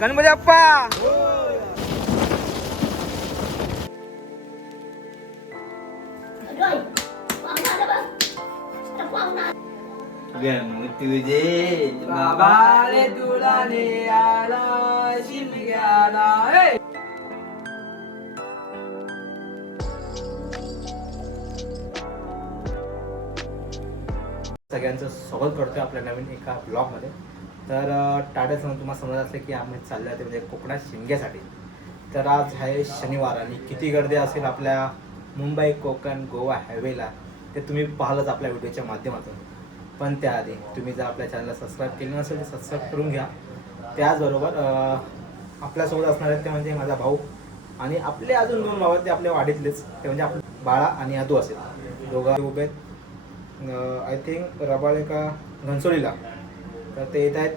गणपती बाप्पा. तुझे बाबा रे तुला ने आला शिमग्याला. सगळ्यांचं स्वागत करतोय आपल्या नवीन एका ब्लॉगमध्ये. तर टाटा समोर तुम्हाला समजत असलं की आम्ही चाललो आहे म्हणजे कोकणात शिमग्यासाठी. तर आज आहे शनिवार आणि किती गर्दी असेल आपल्या मुंबई कोकण गोवा हायवेला ते तुम्ही पाहालच आपल्या व्हिडिओच्या माध्यमातून. पण त्याआधी तुम्ही जर आपल्या चॅनलला सबस्क्राईब केलं नसेल तर सबस्क्राईब करून घ्या. त्याचबरोबर आपल्यासोबत असणार आहेत ते म्हणजे माझा भाऊ आणि आपले अजून 2 भाऊ आहेत ते आपल्या वाडीतलेच, ते म्हणजे आपले बाळा आणि आदू असेल. दोघं उभे आहेत आय थिंक रबाळे का घनसोलीला. तर ते येत आहेत.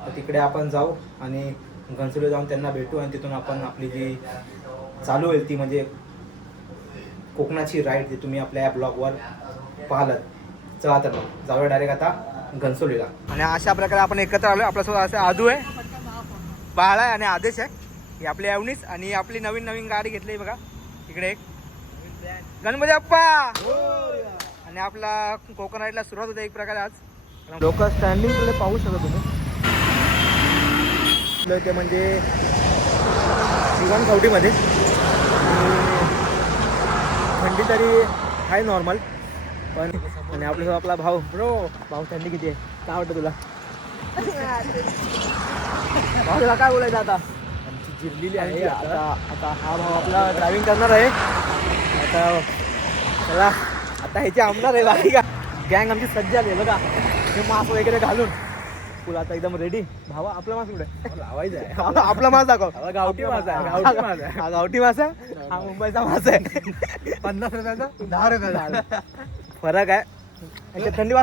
तर तिकडे आपण जाऊ आणि घनसोली जाऊन त्यांना भेटू आणि तिथून आपण आपली जी चालू होईल ती म्हणजे कोकणाची राईड जी तुम्ही आपल्या या ब्लॉगवर पाहिलं. चला तर जाऊया डायरेक्ट आता घनसोलीला. आणि अशा प्रकारे आपण एकत्र आलो. आपल्यासोबत असं आदू आहे, बाळा आहे आणि आदेश आहे. ही आपली अवनीच आणि आपली नवीन गाडी घेतली बघा इकडे एक गणपती बाप्पा. आणि आपला कोकण राईडला सुरुवात होते एक प्रकारे आज. लोक स्टँडिंग कडे पाहू शकता तुम्ही. ते म्हणजे खवटीमध्ये थंडी तरी आहे नॉर्मल पण. आणि आपला भाऊ भाऊ थंडी किती आहे काय वाटतं तुला? भाऊ तुला काय बोलायचं आता? आमची जिरलेली आहे आता. हा भाऊ आपला ड्रायव्हिंग करणार आहे आता. चला आता ह्याची आमदार आहे बाकी का गँग आमची सज्ज आली आहे बघा. हे मास्क वगैरे घालून फुल आता एकदम रेडी. भावा आपला मास्क कुठे लावायचा आहे? आपला मास्क दाखव. गावठी मासा आहे. हा गावठी मासा हा मुंबईचा मासा आहे. 50 रुपयाचा 10 रुपयाचा फरक आहे. थंडी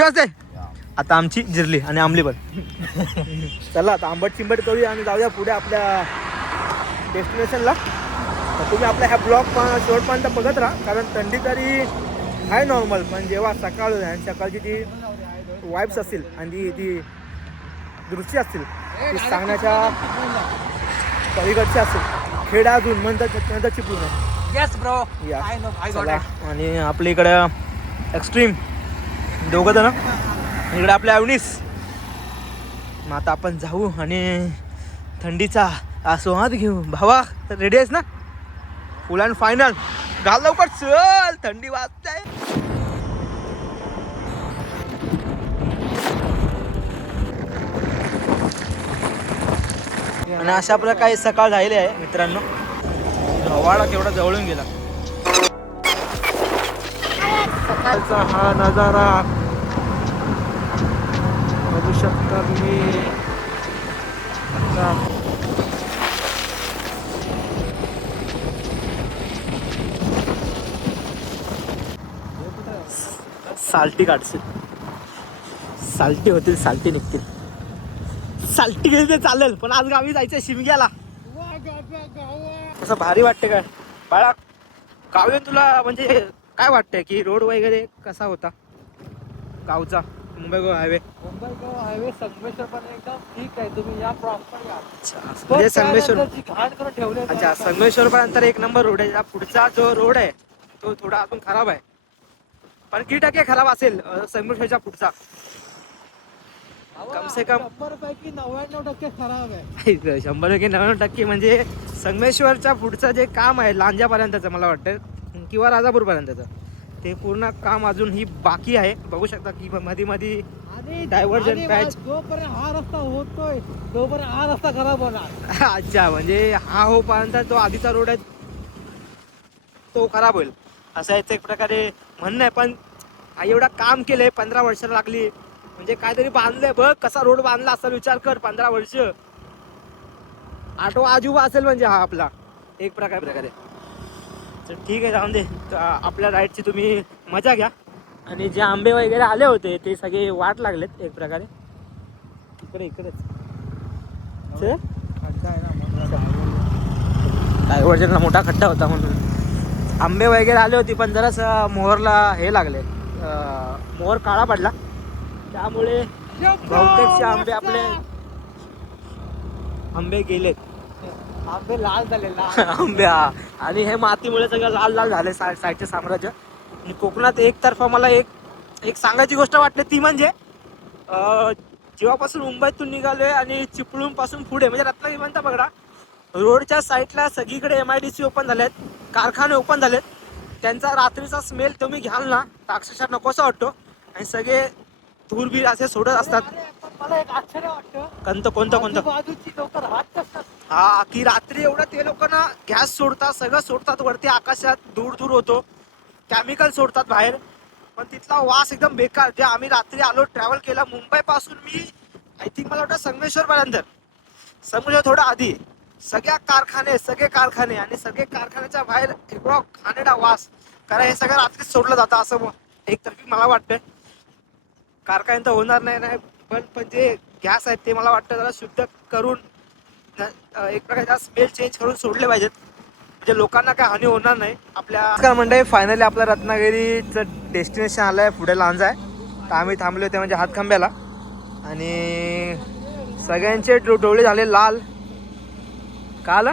वाजते आता आमची जिरली आणि आंबली पण. चला आता आंबट चिंबट करूया आणि जाऊया पुढे आपल्या डेस्टिनेशनला. तर तुम्ही आपल्या ह्या ब्लॉग शेवटपर्यंत बघत राहा कारण थंडी तरी आहे नॉर्मल. पण जेव्हा सकाळ होईल आणि सकाळची जी वाईब्स असतील आणि ती दृश्य असतील ती सांगण्याच्या पलीकडची असतील. खेडा अजून नंतर चिपळूण आहे. येस ब्रो या आय नो आय गॉट चला. इट. आणि आपल्या इकडं एक्स्ट्रीम दोघं जण इकडे आपल्या अवनीस. मग आता आपण जाऊ आणि थंडीचा आस्वाद घेऊ. भावा रेडी आहेस ना? फुल अँड फायनल घाल लवकर चल थंडी वाजते. आणि अशा प्रकारे सकाळ झालेली आहे मित्रांनो. हवाळा केवढा जवळून गेला. सकाळचा हा नजारा बघू शकता तुम्ही. आता साल्टी काढतील, साल्टी होतील, साल्टी निघतील. साल्टी गेली ते चालेल पण आज गावी जायचं शिमग्याला. असं भारी वाटते काय बाळा गावी तुला? म्हणजे काय वाटतंय की रोड वगैरे कसा होता गावचा मुंबई गोवा हायवे? मुंबई गोवा हायवे संगमेश्वर पण एकदम ठीक आहे. तुम्ही या प्रॉपर या. म्हणजे संगमेश्वर. घाट करून ठेवले. अच्छा संगमेश्वर पर्यंत एक नंबर रोड आहे. पुढचा जो रोड आहे तो थोडा अजून खराब आहे पण किती टक्के खराब असेल संगमेश्वरच्या पुढचा? कम से कम 100पैकी 99% खराब आहे. 100पैकी 99% म्हणजे संगमेश्वरच्या पुढचं जे काम आहे लांजापर्यंतचं मला वाटतं किंवा राजापूर पर्यंतचं ते पूर्ण काम अजूनही बाकी आहे. बघू शकता की मध्ये मध्ये डायव्हर्जन पॅच. जोपर्यंत हा रस्ता होतोय तोपर्यंत हा रस्ता खराब होणार. अच्छा म्हणजे हा होईपर्यंत तो आधीचा रोड आहे तो खराब होईल असं याचं एक प्रकारे म्हणणं आहे. पण एवढा काम केलंय 15 वर्ष लागली म्हणजे काहीतरी बांधलंय बघ. कसा रोड बांधला असा विचार कर. 15 वर्ष आठवा आजूबा असेल म्हणजे हा आपला एक प्रकारे. तर ठीक आहे जाऊन दे. आपल्या राईडची तुम्ही मजा घ्या. आणि जे आंबे वगैरे आले होते ते सगळे वाट लागलेत एक प्रकारे. इकडेच डायव्हर्जनला मोठा खड्डा होता म्हणून आंबे वगैरे आले होते पण जरासं मोहरला हे लागले. मोहर काळा पडला त्यामुळे बहुतेकचे आंबे आपले आंबे गेलेत. आंबे लाल झाले लाल. आंबे आणि हे मातीमुळे सगळं लाल लाल झाले साईडचे साम्राज्य. आणि कोकणात एकतर्फा मला एक सांगायची गोष्ट वाटली ती म्हणजे जेव्हापासून मुंबईतून निघालोय आणि चिपळूण पासून पुढे म्हणजे रत्नागिरी म्हणता बघा रोडच्या साईडला सगळीकडे MIDC ओपन झालेत, कारखाने ओपन झालेत. त्यांचा रात्रीचा स्मेल तुम्ही घ्याल ना तर अक्षरशः नकोसा वाटतो. आणि सगळे धूरबीर असे सोडत असतात. अरे, पण मला एक आश्चर्य वाटतं कोणतं बाजूची लोक राहत कसतात. हा की रात्री एवढं ते लोक ना गॅस सोडतात, सगळं सोडतात वरती आकाशात दूर दूर होतो, केमिकल सोडतात बाहेर. पण तिथला वास एकदम बेकार. जे आम्ही रात्री आलो ट्रॅव्हल केला मुंबई पासून मी आय थिंक मला वाटतं संगमेश्वर पर्यंत, संगमेश्वर थोडं आधी सगळे कारखाने आणि सगळे कारखान्याच्या बाहेर एवढा घाणेरडा वास. कारण हे सगळं रात्रीच सोडलं जातं असं एकतर्फी मला वाटतंय. कारखाने तर होणार नाही पण जे गॅस आहेत ते मला वाटतं जरा शुद्ध करून एक प्रकारचा स्मेल चेंज करून सोडले पाहिजेत म्हणजे लोकांना काय हानी होणार नाही. आपल्या मंडळी फायनली आपलं रत्नागिरीचं डेस्टिनेशन आलं आहे पुढे लांजा आहे. तर आम्ही थांबलो होते म्हणजे हातखंब्याला आणि सगळ्यांचे डोळे झाले लाल. का आलं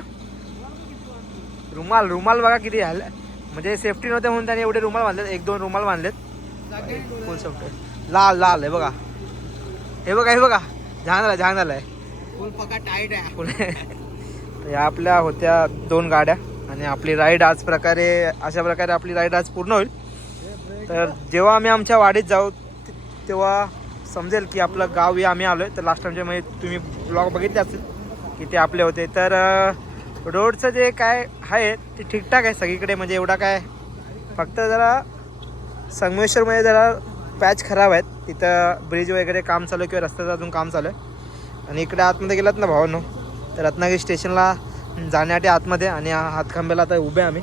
रुमाल बघा किती झालं म्हणजे सेफ्टी नव्हते म्हणून त्याने एवढे रुमाल बांधलेत, 1-2 रुमाल बांधलेत. फुल सेफ्टी लाल आहे बघा. हे बघा झांग झालंय फुल पका टाईट आहे. फुल. या आपल्या होत्या 2 गाड्या आणि आपली राईड अशा प्रकारे आपली राईड आज पूर्ण होईल. तर जेव्हा आम्ही आमच्या वाडीत जाऊ तेव्हा समजेल की आपलं गाव हे आम्ही आलोय. तर लास्ट टाइमचे म्हणजे तुम्ही ब्लॉग बघितले असेल की ते आपले होते. तर रोडचं जे काय आहे ते ठीकठाक आहे सगळीकडे म्हणजे एवढा काय, फक्त जरा संगमेश्वरमध्ये जरा पॅच खराब आहेत. तिथं ब्रिज वगैरे काम चालू आहे किंवा रस्त्याचं अजून काम चालू आहे. आणि इकडे आतमध्ये गेलात ना भावांनो तर रत्नागिरी स्टेशनला जाण्यासाठी आतमध्ये आणि हातखांब्याला आता उभे आम्ही.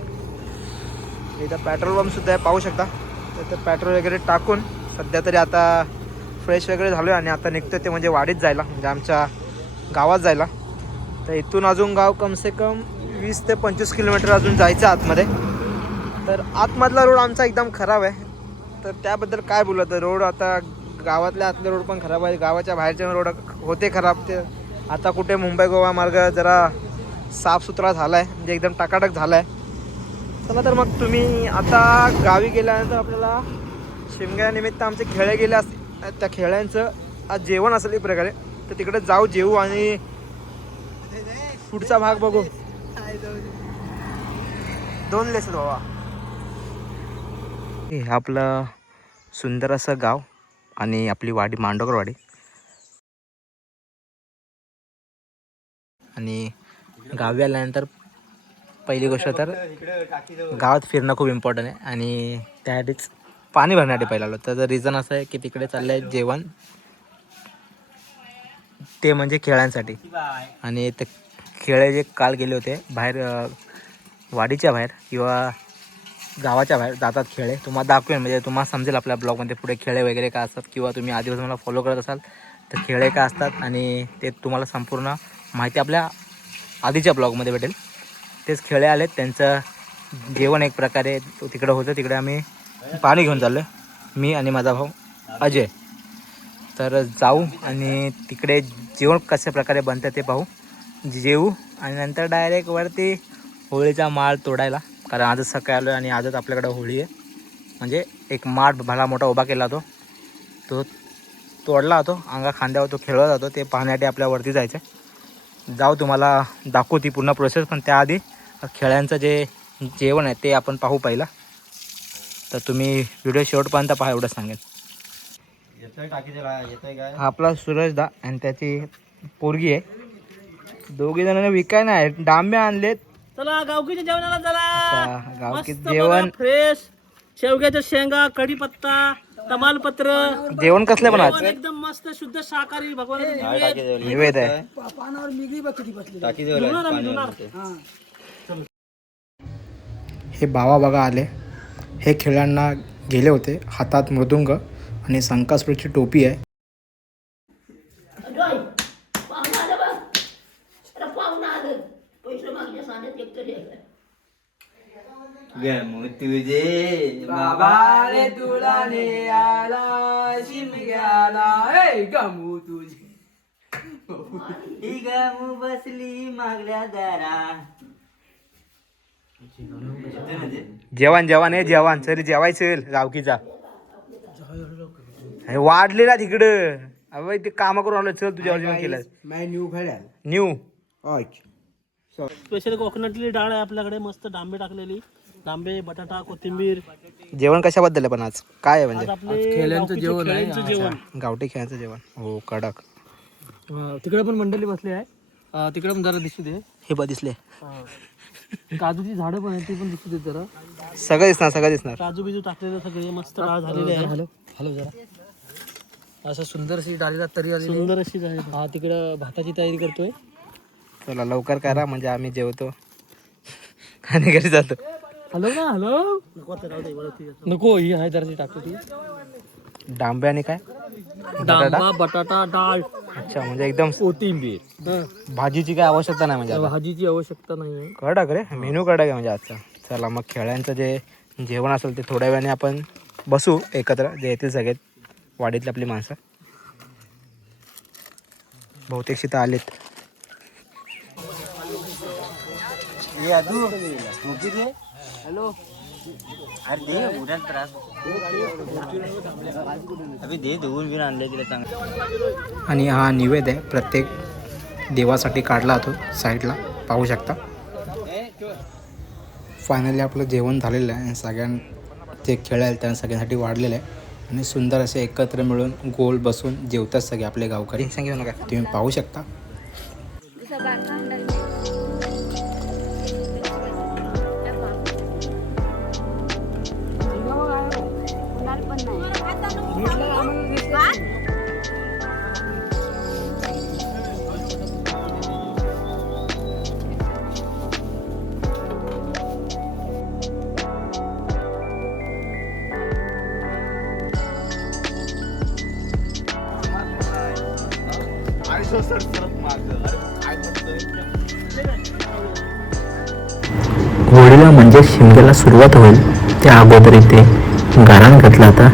इथं पेट्रोल पंपसुद्धा आहे पाहू शकता. तर पेट्रोल वगैरे टाकून सध्या तरी आता फ्रेश वगैरे झालो आहे आणि आता निघतो ते म्हणजे वाडीत जायला म्हणजे आमच्या गावात जायला. तर इथून अजून गाव कमसे कम 20 ते 25 किलोमीटर अजून जायचं आतमध्ये. तर आतमधला रोड आमचा एकदम खराब आहे. तर त्याबद्दल काय बोलू तर रोड आता गावातल्या आतले रोड पण खराब आहे, गावाच्या बाहेरचे रोड होते खराब. ते आता कुठे मुंबई गोवा मार्ग जरा साफसुथरा झाला आहे म्हणजे एकदम टकाटक झाला आहे. चला तर मग तुम्ही आता गावी गेल्यानंतर आपल्याला शिमग्यानिमित्त आमचे खेळे गेले असते, त्या खेळ्यांचं आज जेवण असेल एक प्रकारे. तर तिकडे जाऊ जेवू आणि पुढचा भाग बघू. 2 लेस बाबा. हे आपलं सुंदर असं गाव आणि आपली वाडी मांडोगरवाडी. आणि गावी आल्यानंतर पहिली गोष्ट तर गावात फिरणं खूप इम्पॉर्टंट आहे आणि त्यासाठीच पाणी भरण्यासाठी पहिला आलो. त्याचं रिझन असं आहे की तिकडे चाललं आहे जेवण, ते म्हणजे खेळांसाठी. आणि ते खेळ जे काल गेले होते बाहेर वाडीच्या बाहेर किंवा गावाच्या बाहेर जातात खेळे, तुम्हाला दाखवेन म्हणजे तुम्हाला समजेल आपल्या ब्लॉगमध्ये पुढे खेळे वगैरे काय असतात किंवा तुम्ही आधीपासून मला फॉलो करत असाल तर खेळे काय असतात आणि ते तुम्हाला संपूर्ण माहिती आपल्या आधीच्या ब्लॉगमध्ये भेटेल. तेच खेळे आलेत, त्यांचं जेवण एक प्रकारे तिकडं होतं. तिकडे आम्ही पाणी घेऊन चाललो आहे मी आणि माझा भाऊ अजय. तर जाऊ आणि तिकडे जेवण कशा प्रकारे बनतं ते पाहू, जेवू आणि नंतर डायरेक्ट वरती होळीचा माळ तोडायला. कारण आजच सकाळी आलो आहे आणि आजच आपल्याकडं होळी आहे. म्हणजे एक माठ भला मोठा उभा केला तो तोडला होतो, अंगा खांद्यावर तो खेळला जातो. ते पाहण्यासाठी आपल्यावरती जायचं आहे. जाऊ तुम्हाला दाखवू ती पूर्ण प्रोसेस. पण त्याआधी खेळ्यांचं जे जेवण आहे ते आपण पाहू पहिला. तर तुम्ही व्हिडिओ शेवटपर्यंत पहा एवढं सांगेल. हा आपला सूरजदा आणि त्याची पोरगी आहे. दोघी जणांना विकाय नाही डांबे आणलेत. चला गावकीच्या जेवणाला चला. गावकी मस्त जेवण फ्रेश शेवग्याच्या शेंगा, कढीपत्ता, तमालपत्र. जेवण कसले पण जेवण एकदम मस्त शुद्ध शाकाहारी भगवान निवेद आहे. हे बाबा बघा आले. हे खेळांना गेले होते, हातात मृदुंग आणि संकासुराची टोपी आहे. गमू तुझे बाबा रे तुला ने आला शिमग्याला गमू तुझे ही गमू बसली मागल्या दारा. जेवण जेवण हे जेवण चल जेवायचं रावकीचा हे वाढले ना तिकडं अबे ते काम करून आलो चल तुझ्यावर जेवण केलं न्यू स्पेशल कोकणातली डाळ आहे आपल्याकडे, मस्त डांबे टाकलेली, डांबे बटाटा कोथिंबीर. जेवण कशाबद्दल आहे पण आज काय आहे आज म्हणजे आपले खेळ्यांचं जेवण. गावठी खेळायचं जेवण हो कडक. तिकडे पण मंडळी बसली आहे, तिकडे पण जरा दिसू दे. हे बघ दिसले काजूची झाडं पण आहेत ती पण दिसू दे जरा. सगळं दिसणार काजू बिजू टाकलेले सगळे मस्त डाळ झालेली आहे. हॅलो जरा असं सुंदर अशी डाळीला तरी आली सुंदर अशीच आहे. हा तिकडं भाताची तयारी करतोय. चला लवकर करा म्हणजे आम्ही जेवतो आणि घरी जातो. हॅलो नको ही आहे जरा टाकतो ती डांबे आणि काय डांबा बटाटा डाळ. अच्छा म्हणजे एकदम कोथिंबीर. भाजीची काय आवश्यकता नाही म्हणजे आता. भाजीची आवश्यकता नाही. कडक रे मेनू कडक आहे म्हणजे आजचा. चला मग खेळ्यांचं जे जेवण असेल ते थोड्या वेळाने आपण बसू एकत्र जे येतील सगळे वाडीतली आपली माणसं बहुतेक शिता आलेत. हॅलो अरे दे उद्या त्रास अभि दे धुवून बिन आणले तिला चांगलं. आणि हा निवेद आहे प्रत्येक देवासाठी काढला जातो साईडला पाहू शकता. फायनली आपलं जेवण झालेलं आहे आणि सगळ्यां जे खेळ आहेत त्यांना सगळ्यांसाठी वाढलेलं आहे आणि सुंदर असे एकत्र मिळून गोल बसून जेवतात सगळे आपले गावकरी. सांगितलं नका तुम्ही पाहू शकता. होळीला म्हणजे शिमग्याला सुरुवात होईल त्या अगोदर इथे गाराण घातला आता.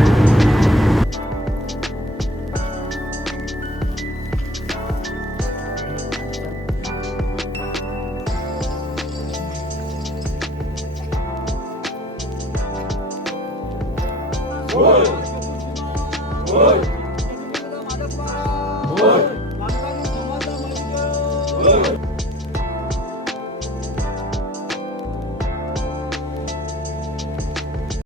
होय.